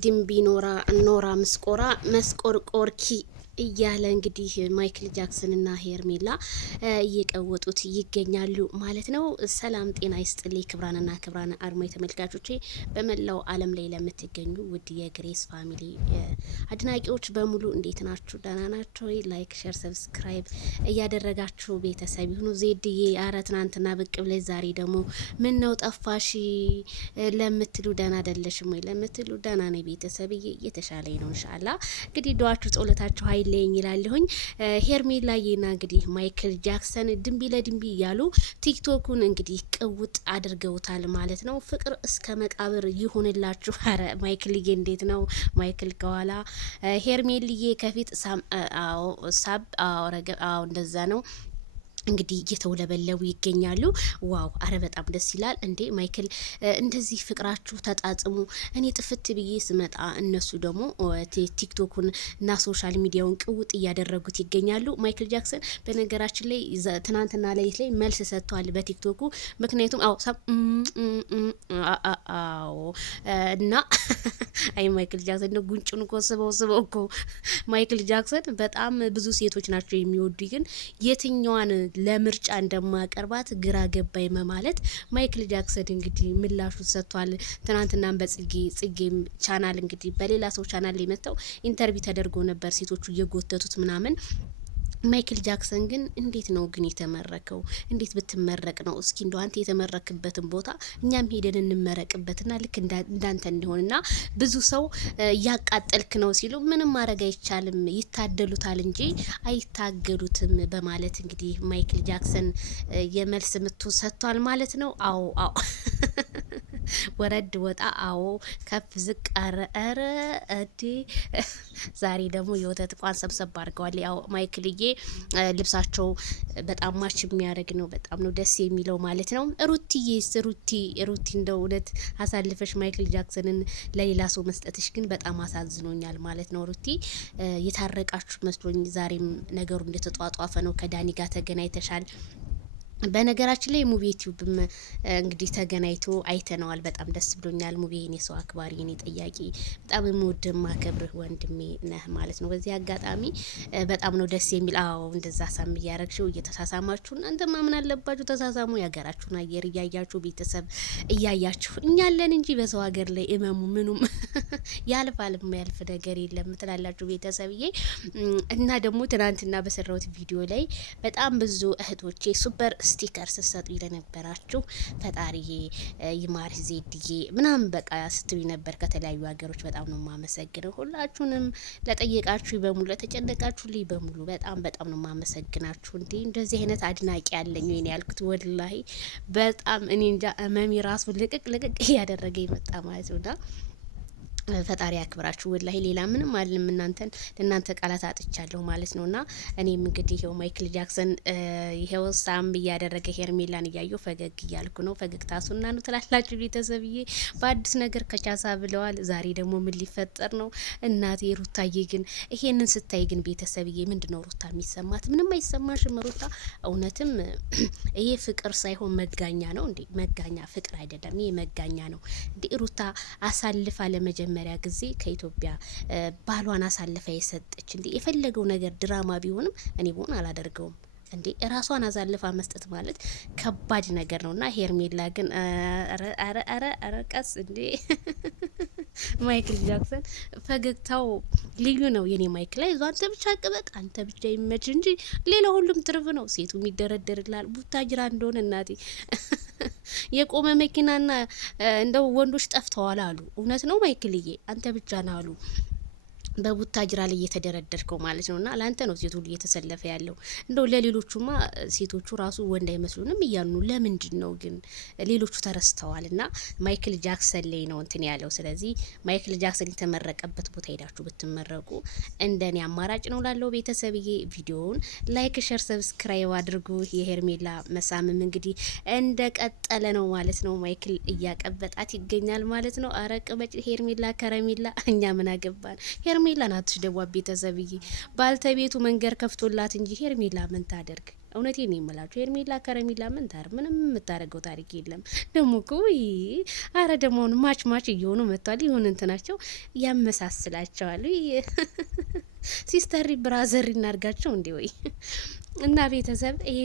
ድንቢ ኖራ መስቆራ መስቆርቆርኪ እያለ እንግዲህ ማይክል ጃክሰን እና ሄርሜላ እየቀወጡት ይገኛሉ ማለት ነው። ሰላም ጤና ይስጥልኝ ክብራንና ክብራን አድማጭ ተመልካቾቼ በመላው ዓለም ላይ ለምትገኙ ውድ የግሬስ ፋሚሊ አድናቂዎች በሙሉ እንዴት ናችሁ? ደህና ናችሁ ወይ? ላይክ፣ ሼር፣ ሰብስክራይብ እያደረጋችሁ ቤተሰብ ይሁኑ። ዜድዬ አረ ትናንትና ብቅ ብለሽ ዛሬ ደግሞ ምን ነው ጠፋሽ ለምትሉ ደህና አይደለሽም ወይ ለምትሉ ደህና ነኝ ቤተሰብዬ፣ እየተሻለኝ ነው ኢንሻአላህ። እንግዲህ ዱአችሁ ጸሎታችሁ ኃይለኝ ይላልሁኝ። ሄርሜላዬና እንግዲህ ማይክል ጃክሰን ድንቢ ለድንቢ እያሉ ቲክቶኩን እንግዲህ ቅውጥ አድርገውታል ማለት ነው። ፍቅር እስከ መቃብር ይሁንላችሁ። አረ ማይክልዬ እንዴት ነው? ማይክል ከኋላ ሄርሜልዬ ከፊት ሳብ እንደዛ ነው እንግዲህ እየተውለበለቡ ይገኛሉ። ዋው አረ በጣም ደስ ይላል እንዴ ማይክል እንደዚህ ፍቅራችሁ ተጣጽሙ። እኔ ጥፍት ብዬ ስመጣ እነሱ ደግሞ ቲክቶኩን እና ሶሻል ሚዲያውን ቅውጥ እያደረጉት ይገኛሉ። ማይክል ጃክሰን በነገራችን ላይ ትናንትና ሌሊት ላይ መልስ ሰጥቷል በቲክቶኩ። ምክንያቱም እና አይ ማይክል ጃክሰን ነው ጉንጩን እኮ ስበው እኮ ማይክል ጃክሰን በጣም ብዙ ሴቶች ናቸው የሚወዱ፣ ግን የትኛዋን ለምርጫ እንደማቀርባት ግራ ገባይ ማለት ማይክል ጃክሰን እንግዲህ ምላሹ ሰጥቷል። ትናንትና በጽጌም ቻናል እንግዲህ በሌላ ሰው ቻናል ላይ መጥተው ኢንተርቪው ተደርጎ ነበር ሴቶቹ እየጎተቱት ምናምን። ማይክል ጃክሰን ግን እንዴት ነው ግን የተመረከው? እንዴት ብትመረቅ ነው? እስኪ እንደው አንተ የተመረክበትን ቦታ እኛም ሄደን እንመረቅበትና ልክ እንዳንተ እንዲሆንና ብዙ ሰው እያቃጠልክ ነው ሲሉ ምንም ማድረግ አይቻልም ይታደሉታል እንጂ አይታገሉትም በማለት እንግዲህ ማይክል ጃክሰን የመልስ ምቱ ሰጥቷል ማለት ነው። አዎ ወረድ ወጣ ከፍ ዝቅ አረ እዲ ዛሬ ደግሞ የወተት ቋን ሰብሰብ አድርገዋል። ያው ማይክልዬ ልብሳቸው በጣም ማች የሚያደርግ ነው። በጣም ነው ደስ የሚለው ማለት ነው። ሩቲ እንደው እውነት አሳልፈሽ ማይክል ጃክሰንን ለሌላ ሰው መስጠትሽ ግን በጣም አሳዝኖኛል ማለት ነው። ሩቲ የታረቃችሁ መስሎኝ ዛሬም ነገሩ እንደተጧጧፈ ነው። ከዳኒ ጋር ተገናኝተሻል። በነገራችን ላይ ሙቪ ዩቲዩብም እንግዲህ ተገናኝቶ አይተነዋል። በጣም ደስ ብሎኛል። ሙቪ የኔ ሰው አክባሪ፣ የኔ ጠያቂ፣ በጣም የምወድህ ማከብርህ ወንድሜ ነህ ማለት ነው። በዚህ አጋጣሚ በጣም ነው ደስ የሚል። እንደዛ ሳም እያረግሽው እየተሳሳማችሁ እናንተ ማምን አለባችሁ ተሳሳሙ። የሀገራችሁን አየር እያያችሁ ቤተሰብ እያያችሁ እኛለን እንጂ በሰው ሀገር ላይ እመሙ ምኑም ያልፋል፣ የማያልፍ ነገር የለም ትላላችሁ ቤተሰብዬ። እና ደግሞ ትናንትና በሰራሁት ቪዲዮ ላይ በጣም ብዙ እህቶቼ ሱፐር ስቲከር ስትሰጡ ለነበራችሁ ፈጣሪዬ ይማር ዜድዬ ምናምን በቃ ስትሉ ነበር ከተለያዩ ሀገሮች። በጣም ነው ማመሰግነው ሁላችሁንም። ለጠየቃችሁ በሙሉ ለተጨነቃችሁ ልይ በሙሉ በጣም ነው ማመሰግናችሁ። እንዴ እንደዚህ አይነት አድናቂ ያለኝ ወይ ነው ያልኩት። ወላሂ በጣም እኔ እንጃ መሚ ራሱ ልቅቅ እያደረገ ይመጣ ማለት ነው። ፈጣሪ ያክብራችሁ። ወላሂ ሌላ ምንም አይደለም። ለእናንተ ቃላት አጥቻለሁ ማለት ነውና እኔም እንግዲህ ይሄው ማይክል ጃክሰን ይሄው ሳም እያደረገ ሄርሜላን እያየሁ ፈገግ እያልኩ ነው። ፈገግታሱና ነው ትላላችሁ ቤተሰብዬ። በአዲስ ነገር ከቻሳ ብለዋል። ዛሬ ደግሞ ምን ሊፈጠር ነው? እናቴ ሩታዬ ግን ይሄንን ስታይ ግን ቤተሰብዬ ምንድነው ሩታ የሚሰማት? ምንም አይሰማሽም ሩታ? እውነትም ይሄ ፍቅር ሳይሆን መጋኛ ነው እንዴ? መጋኛ ፍቅር አይደለም፣ ይሄ መጋኛ ነው እንዴ? ሩታ አሳልፋ ለመጀመሪያ ጊዜ ከኢትዮጵያ ባሏን አሳልፋ የሰጠች እንዴ? የፈለገው ነገር ድራማ ቢሆንም እኔ ብሆን አላደርገውም እንዴ። ራሷን አሳልፋ መስጠት ማለት ከባድ ነገር ነውና ሄርሜላ ግን አረ ቀስ እንዴ ማይክል ጃክሰን ፈገግታው ልዩ ነው። የኔ ማይክል ላይ አንተ ብቻ ቅበጥ፣ አንተ ብቻ ይመች እንጂ ሌላ ሁሉም ትርፍ ነው። ሴቱ የሚደረደርላል ቡታጅራ እንደሆነ እናቴ የቆመ መኪናና እንደው ወንዶች ጠፍተዋል አሉ። እውነት ነው ማይክልዬ፣ አንተ ብቻ ና አሉ በቡታጅራ ላይ እየተደረደርከው ማለት ነውና ላንተ ነው ሴቱ እየተሰለፈ ያለው። እንደው ለሌሎቹማ ሴቶቹ ራሱ ወንድ አይመስሉንም እያሉ ለምንድን ነው ግን ሌሎቹ ተረስተዋልና ማይክል ጃክሰን ላይ ነው እንትን ያለው። ስለዚህ ማይክል ጃክሰን የተመረቀበት ቦታ ሄዳችሁ ብትመረቁ እንደኔ አማራጭ ነው ላለው ቤተሰብዬ። ቪዲዮውን ላይክ፣ ሼር፣ ሰብስክራይብ አድርጉ። የሄርሜላ መሳምም እንግዲህ እንደቀጠለ ነው ማለት ነው። ማይክል እያቀበጣት ይገኛል ማለት ነው። አረቅ በጭ ሄርሜላ ከረሜላ እኛ ምን አገባን? ሄርሜላ ናትሽ ደዋ ቤተሰብዬ። ባልተቤቱ መንገር ከፍቶላት እንጂ ሄርሜላ ምን ታደርግ? እውነቴን ነው የምላችሁ። ሄርሜላ ከረሜላ ምን ምንም የምታደርገው ታሪክ የለም። ደግሞ እኮ አረ ደግሞ ማች እየሆኑ መጥቷል። ይሁን እንትናቸው ያመሳስላቸዋል። ሲስተሪ ብራዘር እናርጋቸው እንዲ ወይ እና ቤተሰብ ይሄ